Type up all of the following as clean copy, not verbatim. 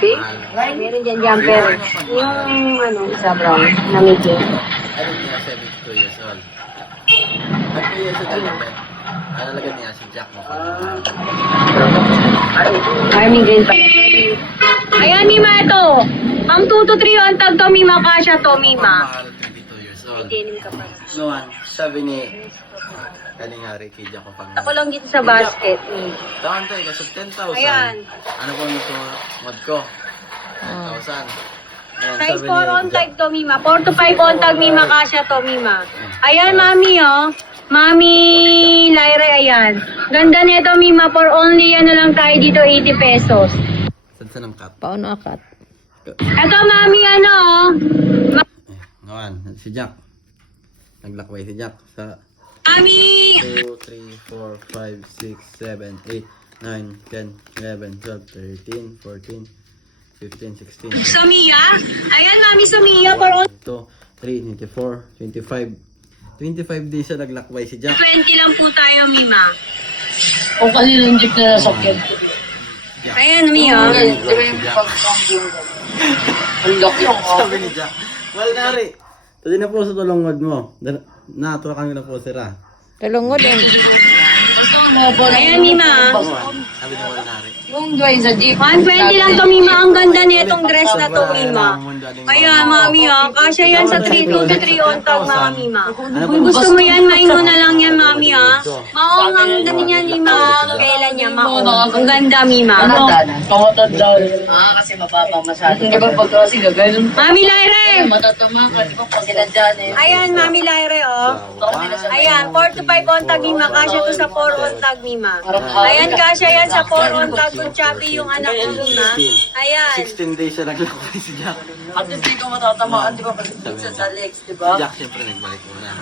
Shopee? Meron dyan jumper. Yung ano, isa brown, na medium. Ano niya, 72 years old. At 2 years old na Ben. Nalagyan niya si Jack mo. Army green pa. Ayan, Mima, ito. Ang 2 to 3 on tag to, Mima, kasha to, Mima. Mahal, 22 years old. Denim ka pa. Noon, sabi ni Kaling Hari, kay Jack ko pang... Ako lang dito sa basket. Taon tayo, kasi 10,000. Ayan. Ano po yung mod ko? 10,000. Ayan, Size sabi 4 ni on Jack. tag to, Mima. 4 to 5 on tag, Mima, kasha to, Mima. Ayan, Mami, oh. Mami Lyra, ayan. Ganda nito, Mima, for only ano lang tayo dito, 80 pesos. Saan ang cut? Paano akat? Ito, Mami, ano, oh. Ngawan, si Jack. Naglakway si Jack sa Mami! 2, 3, 4, 5, 6, 7, 8, 9, 10, 11, 12, 13, 14, 15, 16. Somiya? Ayan, Mami, Somiya, for only 2, 3, 24, 25. 25 days siya naglakway si Jack. 20 lang po tayo, Mima. O kaninang jeep na nasakyan. Ayan, Mami, oh. Ang laki yung Sabi ni Jack, well, nari. Tadi na po sa tulungod mo. Natuwa kami na po sira. Talungod eh. Ayan, Mima. Sabi ni well, nari. Yung dry sa jeep. 120 lang to, Mima. Ang ganda nitong dress na to, Mima. Ayan, Mami, oh. Kasya yan sa 3, 2 to 3 on tag, mga Mima. Kung gusto mo yan, maingo na lang yan, Mami, ah. Maong ang ganda niyan, Mima. Kailan niya, maong. Ang ganda, Mima. Pamatanda. Kasi mababa masyado. Hindi ba pag kasi gagawin? Mami Lyre! Matatama ka. Di ba pag sila dyan eh. Ayan, Mami Lyre, oh. Ayan, 4 to 5 on tag, Mima. Kasya to sa 4 on tag, Mima. Ayan, kasya yan sa 4 on tag. Kung Chappy yung anak ko, Mima. Ayan. 16 days siya naglakway si Jack. At least di ka matatamaan. Di ba pag sa legs, di ba? Jack siyempre nagbalik muna.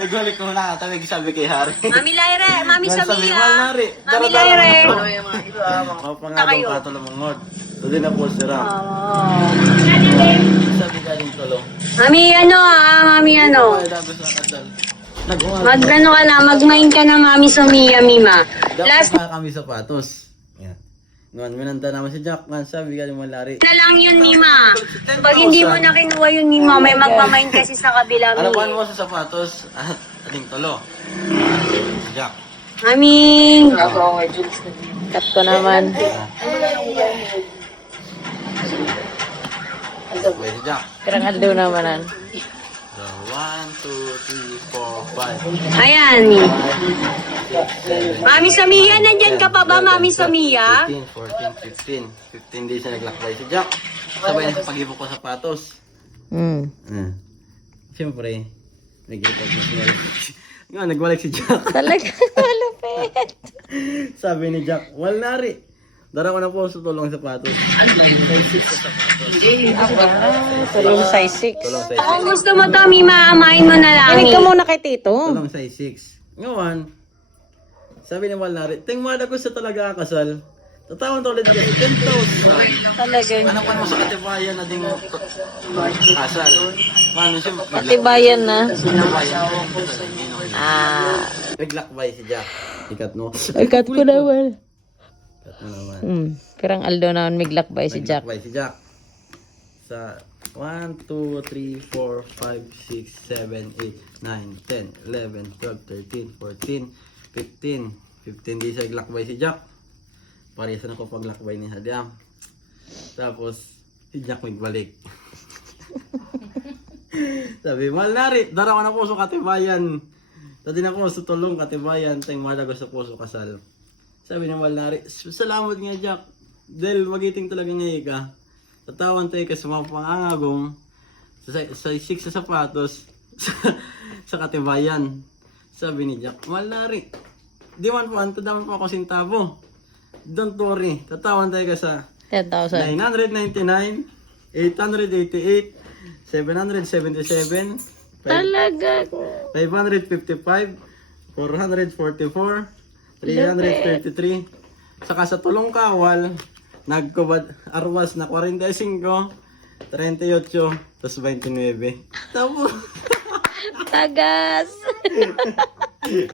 Nagbalik muna. Tawag sabi kay Harry. Mami Lyre, Mami Sabi, Samia. well, nari. Mami Lyre. Ano yung mga iba? Mapangalong katulamangod. Tadi na po sira. Oh. Sabi galing tulong. Mami, ano ah, Mami, ano. Ay, labas na kasal. Nag-uwan. Mag-ano ka na, mag-mind ka na, Mami Samia, Mima. Last na kami sapatos. Yan. Ngayon, minanda naman si Jack. Ngayon, sabi galing malari. Na lang yun, Mima. Pag hindi mo na kinuha yun, Mima, may magmamind kasi sa kabila, Ano Mimi. mo sa sapatos at ating tulo? Si Jack. Mami. Cut ko naman. Sabay si Jack. Pirang aldo namanan. So, 1, 2, 3, 4, 5. Ayan, Mimi. Mami Samia, nandyan ka pa ba, Mami Samia? 15, 14, 15. 15 days na naglakbay si Jack. Sabay na sa pag-ibok ko sapatos. Siyempre, nag-record na siya. Nga, nagbalik si Jack. Talaga malupit. Sabi ni Jack, wal nari. Dara ko na po sa tulong sapatos. Size 6 sa sapatos. Tulong size 6. Tulong size Kung gusto mo to, Mima, amain mo na lang. Kinig ka muna kay Tito. Tulong size 6. Ngayon, sabi ni Walnari, tingmada ko sa talaga kasal. Tatawan to ulit kasi 10,000. Talaga. Ano pa mo sa katibayan na ding kasal? Mano siya? Patibayan na. Katibayan. Ah. Naglakbay si Jack. Ikat no? Ay, cut ko naman. Ikat mo naman. Pirang aldo naman miglakbay si Jack. Naglakbay si Jack. Sa 1, 2, 3, 4, 5, 6, 7, 8, 9, 10, 11, 12, 13, 14, 15. 15 days naglakbay si Jack. Parehas na ko paglakbay ni Hadiam. Tapos, si Jack magbalik. Sabi, Malnari, dara ko na po sa katibayan. Dati na ko sa tulong katibayan, tayong malago sa puso kasal. Sabi ni Malnari, salamat nga Jack. Dahil magiting talaga niya ka. Tatawan tayo ka sa mga pangangagong sa 6 sa sapatos sa katibayan. Sabi ni Jack, Malnari, di man po, anto daman po ako sintabo. Don't worry, tatawan tayo ka sa 10,000. 999, 888, 777, Talaga. 555, 444, 333. Saka sa tulong kawal, nagkubad arwas na 45, 38, tapos 29. Tapos Tagas.